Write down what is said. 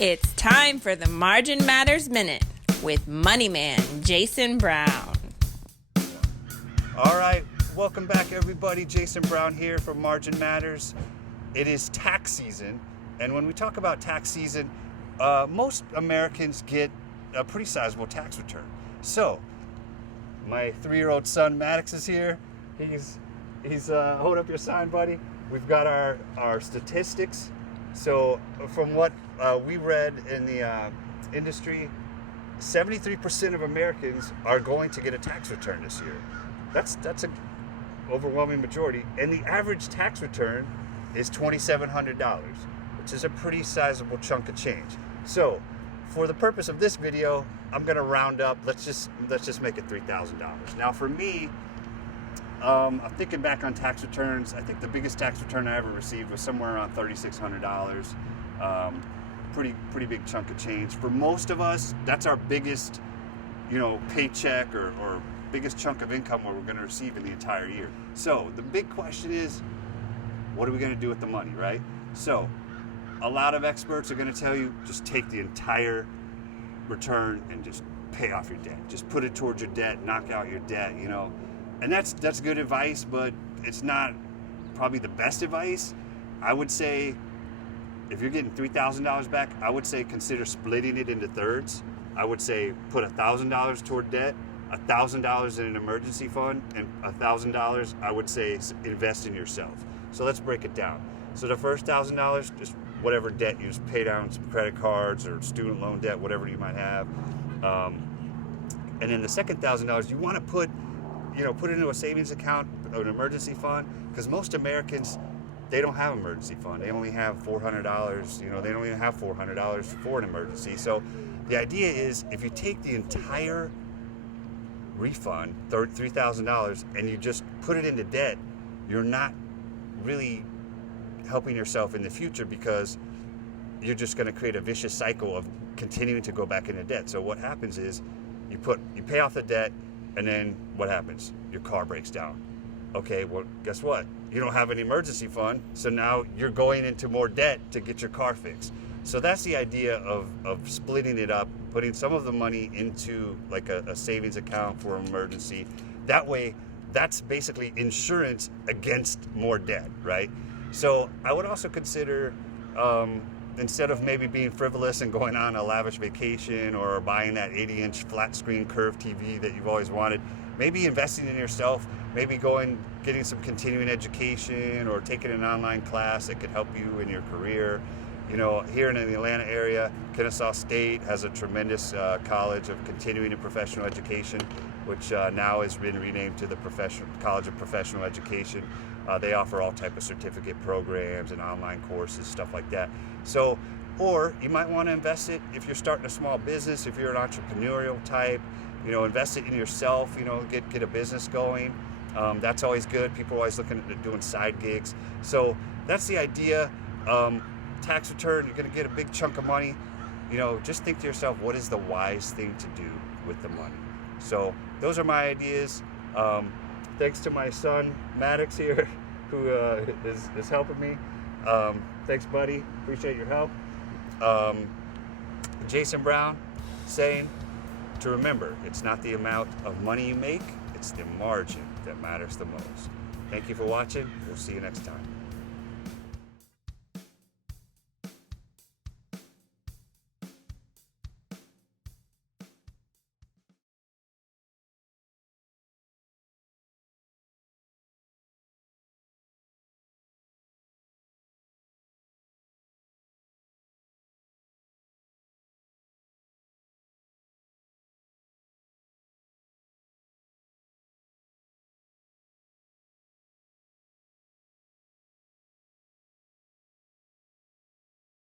It's time for the Margin Matters Minute with Money Man Jason Brown. All right, welcome back everybody. Jason Brown here from Margin Matters. It is tax season, and when we talk about tax season, most Americans get a pretty sizable tax return. So, my 3-year-old son Maddox is here. He's hold up your sign, buddy. We've got our statistics. So, from what we read in the industry, 73% of Americans are going to get a tax return this year. That's an overwhelming majority, and the average tax return is $2,700, which is a pretty sizable chunk of change. So, for the purpose of this video, I'm going to round up. Let's just make it $3,000. Now, for me, I'm thinking back on tax returns. I think the biggest tax return I ever received was somewhere around $3,600. Pretty big chunk of change. For most of us, that's our biggest, paycheck or biggest chunk of income what we're going to receive in the entire year. So the big question is, what are we going to do with the money, right? So a lot of experts are going to tell you, just take the entire return and just pay off your debt. Just put it towards your debt, knock out your debt, And that's good advice, but it's not probably the best advice. I would say if you're getting $3,000 back, I would say consider splitting it into thirds. I would say put $1,000 toward debt, $1,000 in an emergency fund, and $1,000 I would say invest in yourself. So let's break it down. So the first $1,000, just whatever debt you just pay down, some credit cards or student loan debt, whatever you might have. And then the second $1,000, you want to put it into a savings account, an emergency fund, because most Americans, they don't have an emergency fund. They only have $400. They don't even have $400 for an emergency. So the idea is, if you take the entire refund, $3,000, and you just put it into debt, you're not really helping yourself in the future, because you're just going to create a vicious cycle of continuing to go back into debt. So what happens is you pay off the debt, and then what happens? Your car breaks down. Okay, well, guess what? You don't have an emergency fund, so now you're going into more debt to get your car fixed. So that's the idea of splitting it up, putting some of the money into like a savings account for an emergency. That way, that's basically insurance against more debt, right? So I would also consider, instead of maybe being frivolous and going on a lavish vacation or buying that 80-inch flat screen curved TV that you've always wanted, maybe investing in yourself, maybe getting some continuing education or taking an online class that could help you in your career. Here in the Atlanta area, Kennesaw State has a tremendous college of continuing and professional education, which now has been renamed to the College of Professional Education. They offer all type of certificate programs and online courses, stuff like that. So, or you might want to invest it if you're starting a small business, if you're an entrepreneurial type, invest it in yourself, get a business going. That's always good. People are always looking at doing side gigs. So that's the idea. Tax return, you're going to get a big chunk of money. Just think to yourself, what is the wise thing to do with the money? So those are my ideas. Thanks to my son, Maddox here, who is helping me. Thanks, buddy. Appreciate your help. Jason Brown saying to remember, it's not the amount of money you make, it's the margin that matters the most. Thank you for watching. We'll see you next time.